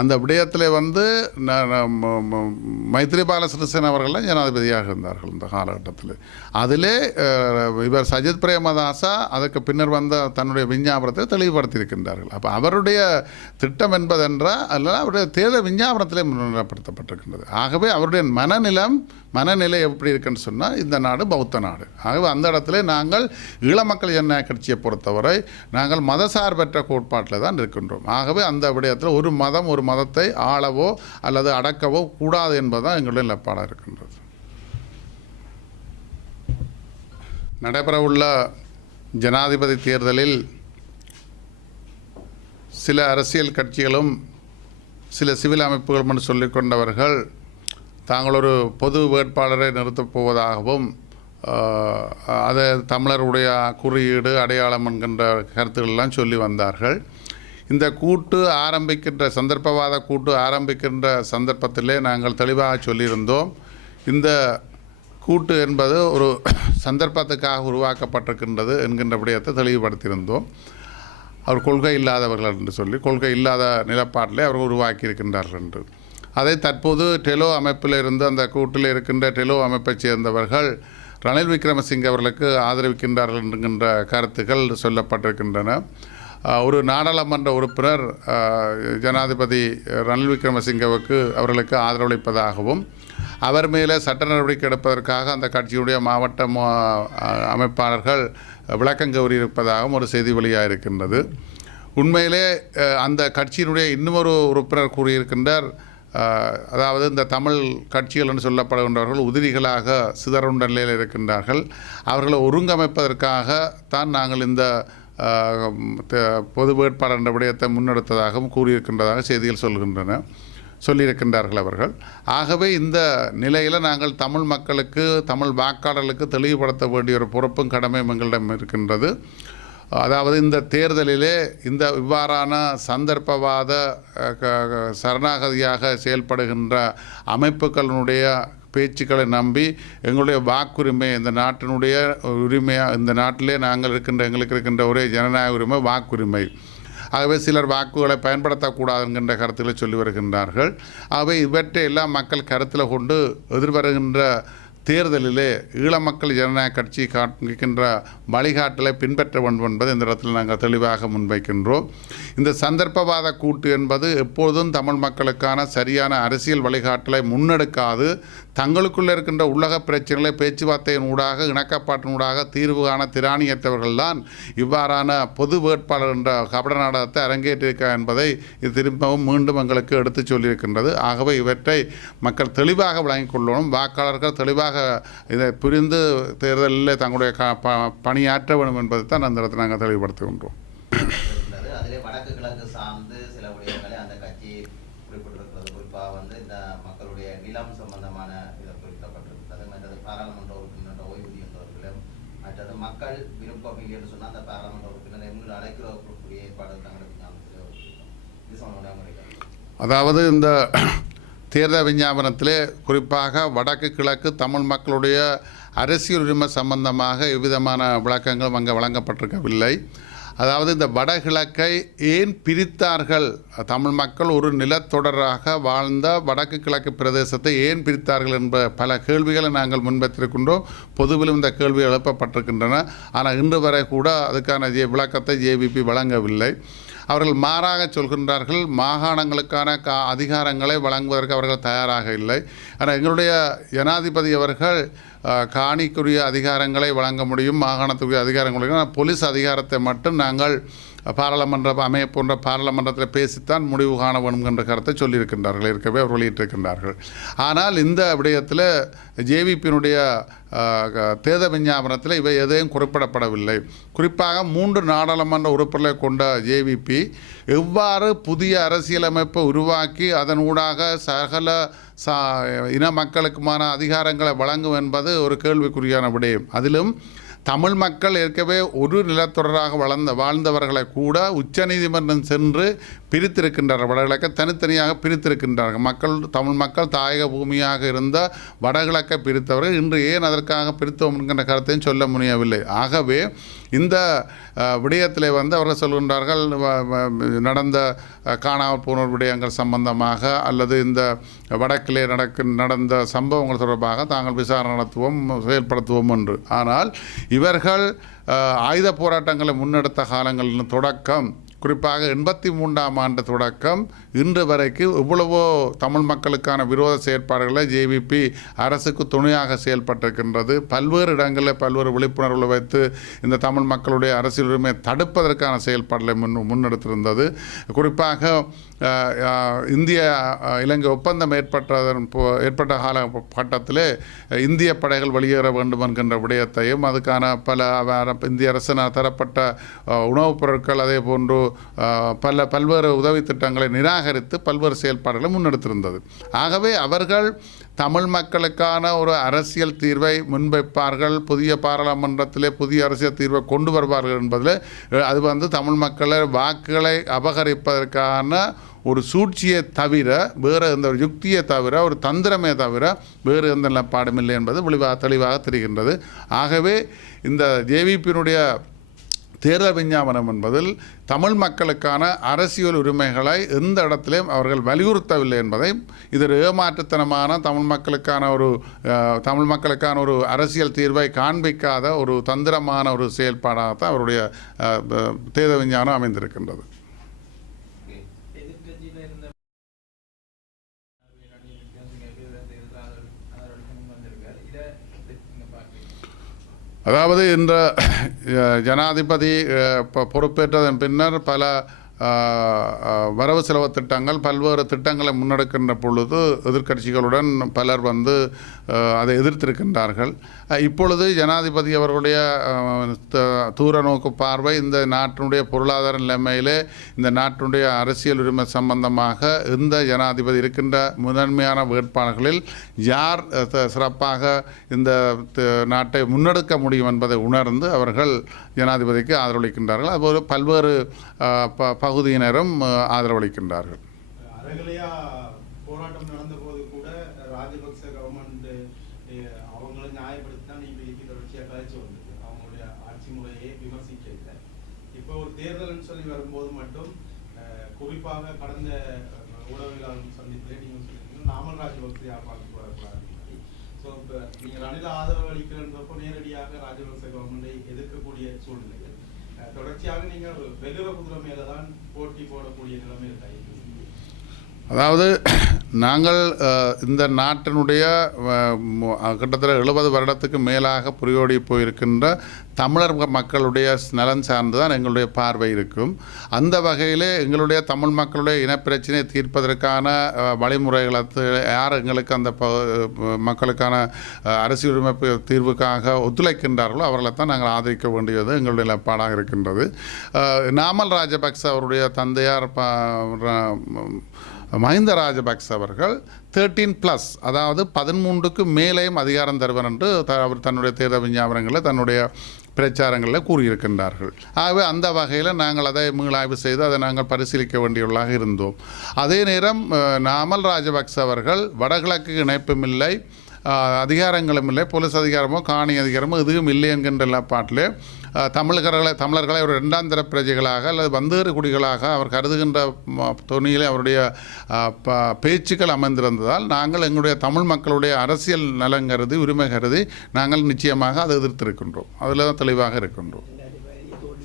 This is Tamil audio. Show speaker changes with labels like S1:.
S1: அந்த விடயத்தில் வந்து மைத்ரிபால சிறிசேன அவர்கள்லாம் ஜனாதிபதியாக இருந்தார்கள் இந்த காலகட்டத்தில். அதிலே இவர் சஜித் பிரேமதாசா அதுக்கு பின்னர் வந்த தன்னுடைய விஞ்ஞாபனத்தை தெளிவுபடுத்தியிருக்கின்றார்கள். அப்போ அவருடைய திட்டம் என்பதென்றால் அல்ல அவருடைய தேர்தல் விஞ்ஞாபனத்திலே முன்னிலைப்படுத்தப்பட்டிருக்கின்றது. ஆகவே அவருடைய மனநிலம் மனநிலை எப்படி இருக்குன்னு சொன்னால் இந்த நாடு பௌத்த நாடு. ஆகவே அந்த இடத்துல நாங்கள் ஈழமக்கள் ஜனநாயக கட்சியை பொறுத்தவரை நாங்கள் மதசார்பற்ற கோட்பாட்டில் தான் இருக்கின்றோம். ஆகவே அந்த விடயத்தில் ஒரு மதம் ஒரு மதத்தை ஆளவோ அல்லது அடக்கவோ கூடாது என்பதுதான் எங்களுடைய நிலப்பாடாக இருக்கின்றது. நடைபெறவுள்ள ஜனாதிபதி தேர்தலில் சில அரசியல் கட்சிகளும் சில சிவில் அமைப்புகளும் சொல்லிக்கொண்டவர்கள் கொண்டவர்கள் தாங்கள் ஒரு பொது வேட்பாளரை நிறுத்தப் போவதாகவும் அதை தமிழருடைய குறியீடு அடையாளம் என்கின்ற கருத்துக்கள்லாம் சொல்லி வந்தார்கள். இந்த கூட்டு ஆரம்பிக்கின்ற சந்தர்ப்பவாத கூட்டு ஆரம்பிக்கின்ற சந்தர்ப்பத்திலே நாங்கள் தெளிவாக சொல்லியிருந்தோம். இந்த கூட்டு என்பது ஒரு சந்தர்ப்பத்துக்காக உருவாக்கப்பட்டிருக்கின்றது என்கின்ற விடயத்தை தெளிவுபடுத்தியிருந்தோம். அவர் கொள்கை இல்லாதவர்கள் என்று சொல்லி கொள்கை இல்லாத நிலப்பாட்டிலே அவர்கள் உருவாக்கி இருக்கின்றார்கள் என்று. அதை தற்போது டெலோ அமைப்பில் இருந்து அந்த கூட்டில் இருக்கின்ற டெலோ அமைப்பைச் சேர்ந்தவர்கள் ரணில் விக்ரமசிங்க அவர்களுக்கு ஆதரவிக்கின்றார்கள் என்கின்ற கருத்துக்கள் சொல்லப்பட்டிருக்கின்றன. ஒரு நாடாளுமன்ற உறுப்பினர் ஜனாதிபதி ரணில் விக்ரமசிங்கவுக்கு அவர்களுக்கு ஆதரவளிப்பதாகவும் அவர் மேலே சட்ட நடவடிக்கை எடுப்பதற்காக அந்த கட்சியுடைய மாவட்ட அமைப்பாளர்கள் விளக்கம் கோரியிருப்பதாகவும் ஒரு செய்தி வெளியாக இருக்கின்றது உண்மையிலே அந்த கட்சியினுடைய இன்னுமொரு உறுப்பினர் கூறியிருக்கின்றார் அதாவது இந்த தமிழ் கட்சிகள் என்று சொல்லப்படுகின்றவர்கள் உதிரிகளாக சிதறுண்ட நிலையில் இருக்கின்றார்கள். அவர்களை ஒருங்கமைப்பதற்காக தான் நாங்கள் இந்த பொது வேட்பாளர் என்ற விடயத்தை முன்னெடுத்ததாகவும் கூறியிருக்கின்றதாக செய்திகள் சொல்கின்றன சொல்லியிருக்கின்றார்கள் அவர்கள். ஆகவே இந்த நிலையில் நாங்கள் தமிழ் மக்களுக்கு தமிழ் வாக்காளர்களுக்கு தெளிவுபடுத்த வேண்டிய ஒரு பொறுப்பும் கடமையும் எங்களிடம் இருக்கின்றது. அதாவது இந்த தேர்தலிலே இந்த இவ்வாறான சந்தர்ப்பவாத க- சரணாகதியாக செயல்படுகின்ற அமைப்புகளினுடைய பேச்சுக்களை நம்பி எங்களுடைய வாக்குரிமை இந்த நாட்டினுடைய உரிமையாக இந்த நாட்டிலே நாங்கள் இருக்கின்ற எங்களுக்கு இருக்கின்ற ஒரே ஜனநாயக உரிமை வாக்குரிமை. ஆகவே சிலர் வாக்குகளை பயன்படுத்தக்கூடாது என்கின்ற கருத்துக்களை சொல்லி வருகின்றார்கள். ஆகவே இவற்றை எல்லாம் மக்கள் கருத்தில் கொண்டு எதிர்வருகின்ற தேர்தலிலே ஈழ மக்கள் ஜனநாயக கட்சி காண்கின்ற வழிகாட்டலை பின்பற்ற வேண்டும் என்பது இந்த இடத்தில் நாங்கள் தெளிவாக முன்வைக்கின்றோம். இந்த சந்தர்ப்பவாத கூட்டு என்பது எப்போதும் தமிழ் மக்களுக்கான சரியான அரசியல் வழிகாட்டலை முன்னெடுக்காது. தங்களுக்குள்ளே இருக்கின்ற உலக பிரச்சனைகளை பேச்சுவார்த்தையின் ஊடாக இணக்கப்பாட்டின் ஊடாக தீர்வு காண திராணியற்றவர்கள்தான் இவ்வாறான பொது வேட்பாளர் என்ற கபட நாடகத்தை அரங்கேற்றிருக்க என்பதை இது திரும்பவும் மீண்டும் எங்களுக்கு எடுத்துச் சொல்லியிருக்கின்றது. ஆகவே இவற்றை மக்கள் தெளிவாக வழங்கிக் கொள்ளணும். வாக்காளர்கள் தெளிவாக இதை புரிந்து தேர்தலில் தங்களுடைய க ப- பணியாற்ற வேண்டும் என்பதை தான் அந்த இடத்தில் நாங்கள் தெளிவுபடுத்துகின்றோம்.
S2: வடக்கு கிழக்கு சார்ந்து சில விடயங்களை அந்த கட்சி குறிப்பிட்டிருக்கிறது. குறிப்பாக வந்து இந்த மக்களுடைய நிலம் சம்பந்தமான இதை குறிப்பிடப்பட்டிருக்கிறது. மற்றது பாராளுமன்ற உறுப்பினர் ஓய்வூதியம் மற்றது மக்கள் விருப்பம் இல்லை என்று சொன்னால் அந்த பாராளுமன்ற உறுப்பினர் எங்களை அழைக்கிறக்கூடிய ஏற்பாடு தங்களுக்கு ஞாபகத்தில் இது சம்பந்தமாக முறைகள்
S1: அதாவது இந்த தேர்தல் விஞ்ஞாபனத்திலே குறிப்பாக வடக்கு கிழக்கு தமிழ் மக்களுடைய அரசியல் உரிமை சம்பந்தமாக எவ்விதமான விளக்கங்களும் அங்கே வழங்கப்பட்டிருக்கவில்லை. அதாவது இந்த வடகிழக்கை ஏன் பிரித்தார்கள்? தமிழ் மக்கள் ஒரு நிலத்தொடராக வாழ்ந்த வடக்கு கிழக்கு பிரதேசத்தை ஏன் பிரித்தார்கள் என்ப பல கேள்விகளை நாங்கள் முன்வைத்திருக்கின்றோம். பொதுவிலும் இந்த கேள்வி எழுப்பப்பட்டிருக்கின்றன. ஆனால் இன்று வரை கூட அதுக்கான ஜே விளக்கத்தை ஜேவிபி வழங்கவில்லை. அவர்கள் மாறாக சொல்கின்றார்கள் மாகாணங்களுக்கான கா அதிகாரங்களை வழங்குவதற்கு அவர்கள் தயாராக இல்லை. ஆனால் எங்களுடைய ஜனாதிபதி அவர்கள் காணிக்குரிய அதிகாரங்களை வழங்க முடியும் மாகாணத்துக்குரிய அதிகாரங்களை போலீஸ் அதிகாரத்தை மட்டும் நாங்கள் பாராளுமன்ற அமைய போன்ற பாராளுமன்றத்தில் பேசித்தான் முடிவு காண வேண்டும் என்ற கருத்தை சொல்லியிருக்கின்றார்கள். இருக்கவே அவர் வெளியிட்டிருக்கின்றார்கள். ஆனால் இந்த விடயத்தில் ஜேவிபியினுடைய தேத விஞ்ஞாபனத்தில் இவை எதையும் குறிப்பிடப்படவில்லை. குறிப்பாக மூன்று நாடாளுமன்ற உறுப்பினர்களை கொண்ட ஜேவிபி எவ்வாறு புதிய அரசியலமைப்பை உருவாக்கி அதன் ஊடாக சகல சா இன மக்களுக்குமான அதிகாரங்களை வழங்கும் என்பது ஒரு கேள்விக்குறியான விடயம். அதிலும் தமிழ் மக்கள் ஏற்கவே ஒரு நிலத்தொடராக வளர்ந்த வாழ்ந்தவர்களை கூட உச்சநீதிமன்றம் சென்று பிரித்திருக்கின்றார்கள் வடகிழக்கை தனித்தனியாக பிரித்திருக்கின்றார்கள். மக்கள் தமிழ் மக்கள் தாயக பூமியாக இருந்த வடகிழக்கை பிரித்தவர்கள். இன்று ஏன் அதற்காக பிரித்தோம் என்கின்ற கருத்தையும் சொல்ல முடியவில்லை. ஆகவே இந்த விடயத்தில் வந்து அவர்கள் சொல்கின்றார்கள் நடந்த காணாமல் போனோர் விடயங்கள் சம்பந்தமாக அல்லது இந்த வடக்கிலே நடக்க நடந்த சம்பவங்கள் தொடர்பாக தாங்கள் விசாரணை நடத்துவோம் செயல்படுத்துவோம் என்று. ஆனால் இவர்கள் ஆயுத போராட்டங்களை முன்னெடுத்த காலங்களின் தொடக்கம் குறிப்பாக எண்பத்தி மூன்றாம் ஆண்டு தொடக்கம் இன்று வரைக்கும் எவ்வளவோ தமிழ் மக்களுக்கான விரோத செயற்பாடுகளை ஜேவிபி அரசுக்கு துணையாக செயல்பட்டிருக்கின்றது. பல்வேறு இடங்களில் பல்வேறு விழிப்புணர்வுகளை வைத்து இந்த தமிழ் மக்களுடைய அரசியல் உரிமையை தடுப்பதற்கான செயல்பாடுகளை முன் முன்னெடுத்திருந்தது. குறிப்பாக இந்திய இலங்கை ஒப்பந்தம் ஏற்பட்டதன் போ- ஏற்பட்ட காலகட்டத்திலே இந்திய படைகள் வெளியேற வேண்டும் என்கின்ற விடயத்தையும் அதுக்கான பல இந்திய அரசின தரப்பட்ட உணவுப் பொருட்கள் அதே போன்று பல பல்வேறு உதவி திட்டங்களை நிராகரித்து பல்வேறு செயல்பாடுகளை முன்னெடுத்திருந்தது. ஆகவே அவர்கள் தமிழ் மக்களுக்கான ஒரு அரசியல் தீர்வை முன்வைப்பார்கள். புதிய பாராளுமன்றத்திலே புதிய அரசியல் தீர்வை கொண்டு வருவார்கள் என்பதில் அது வந்து தமிழ் மக்களை வாக்குகளை அபகரிப்பதற்கான ஒரு சூழ்ச்சியை தவிர வேறு எந்த ஒரு யுக்தியை தவிர ஒரு தந்திரமே தவிர வேறு எந்த நிலப்பாடும் இல்லை என்பது தெளிவாக தெளிவாக தெரிகின்றது. ஆகவே இந்த ஜேவிபியினுடைய தேர்தல் விஞ்ஞாபனம் என்பதில் தமிழ் மக்களுக்கான அரசியல் உரிமைகளை எந்த இடத்திலையும் அவர்கள் வலியுறுத்தவில்லை என்பதை இது ஒரு ஏமாற்றுத்தனமான தமிழ் மக்களுக்கான ஒரு தமிழ் மக்களுக்கான ஒரு அரசியல் தீர்வை காண்பிக்காத ஒரு தந்திரமான ஒரு செயல்பாடாகத்தான் அவருடைய தேர்தல் விஞ்ஞானம் அமைந்திருக்கின்றது. அதாவது இந்த ஜனாதிபதி பொறுப்பேற்றதன் பின்னர் பல வரவு செலவு திட்டங்கள் பல்வேறு திட்டங்களை முன்னெடுக்கின்ற பொழுது எதிர்க்கட்சிகளுடன் பலர் வந்து அதை எதிர்த்திருக்கின்றார்கள். இப்பொழுது ஜனாதிபதி அவர்களுடைய த- தூர நோக்கு பார்வை இந்த நாட்டினுடைய பொருளாதார நிலைமையிலே இந்த நாட்டினுடைய அரசியல் உரிமை சம்பந்தமாக இந்த ஜனாதிபதி இருக்கின்ற முதன்மையான வேட்பாளர்களில் யார் சிறப்பாக இந்த நாட்டை முன்னெடுக்க முடியும் என்பதை உணர்ந்து அவர்கள் ஜனாதிபதிக்கு ஆதரவளிக்கின்றார்கள். அதுபோல் பல்வேறு ப- பகுதியினரும் ஆதரவளிக்கின்றார்கள்.
S3: அறகலையா போராட்டம் நடந்த போது கூட ராஜபக்ச கவர்மெண்ட் அவங்கள நியாயப்படுத்தி தான் நீங்க தொடர்ச்சியாக கழிச்சு வந்தது அவங்களுடைய ஆட்சி முறையை விமர்சிக்கல. இப்போ ஒரு தேர்தல்னு சொல்லி வரும்போது மட்டும் குறிப்பாக கடந்த அஹ், ஊடகவியலாளர் சந்திப்பிலே நீங்க சொல்லியிருந்தீங்க நாமல் ராஜபக்சே யாழ்ப்பாணத்துக்கு வரக்கூடாது ஸோ இப்போ நீங்கள் ரணில் ஆதரவு அளிக்கிறன்றப்போ நேரடியாக ராஜபக்ச கவர்மெண்ட்டை எதிர்க்கக்கூடிய சூழ்நிலைகள் தொடர்ச்சியாக நீங்கள் ஒரு குதிரை மேல தான் போட்டி போடக்கூடிய நிலைமை இருக்கா
S1: அதாவது நாங்கள் இந்த நாட்டினுடைய கிட்டத்தட்ட எழுபது வருடத்துக்கு மேலாக புரியோடி போயிருக்கின்ற தமிழர் மக்களுடைய நலன் சார்ந்து தான் எங்களுடைய பார்வை இருக்கும். அந்த வகையிலே எங்களுடைய தமிழ் மக்களுடைய இனப்பிரச்சனையை தீர்ப்பதற்கான வழிமுறைகளை யார் எங்களுக்கு அந்த ப- மக்களுக்கான அஹ், அரசியல் உரிமை தீர்வுக்காக ஒத்துழைக்கின்றார்களோ அவர்களை தான் நாங்கள் ஆதரிக்க வேண்டியது எங்களுடைய நிலப்பாடாக இருக்கின்றது. நாமல் ராஜபக்ச அவருடைய தந்தையார் மஹிந்த ராஜபக்ச அவர்கள் தேர்ட்டீன் ப்ளஸ் அதாவது பதிமூன்றுக்கு மேலேயும் அதிகாரம் தருவர் என்று த- அவர் தன்னுடைய தேர்தல் விஞ்ஞாபனங்களில் தன்னுடைய பிரச்சாரங்களில் கூறியிருக்கின்றார்கள். ஆகவே அந்த வகையில் நாங்கள் அதை மீளாய்வு செய்து அதை நாங்கள் பரிசீலிக்க வேண்டியவர்களாக இருந்தோம். அதே நேரம் நாமல் ராஜபக்ச அவர்கள் வடகிழக்கு இணைப்பும் இல்லை அதிகாரங்களும் இல்லை போலீஸ் அதிகாரமோ காணி அதிகாரமோ எதுவும் இல்லை என்கின்ற நிலப்பாட்டிலே தமிழர்களை தமிழர்களை ஒரு இரண்டாம் தர பிரஜைகளாக அல்லது வந்தேறு குடிகளாக அவர் கருதுகின்ற துணியில் அவருடைய ப- பேச்சுக்கள் அமைந்திருந்ததால் நாங்கள் எங்களுடைய தமிழ் மக்களுடைய அரசியல் நலன் கருதி உரிமை கருதி நாங்கள் நிச்சயமாக அதை எதிர்த்திருக்கின்றோம் அதில் தான் தெளிவாக இருக்கின்றோம்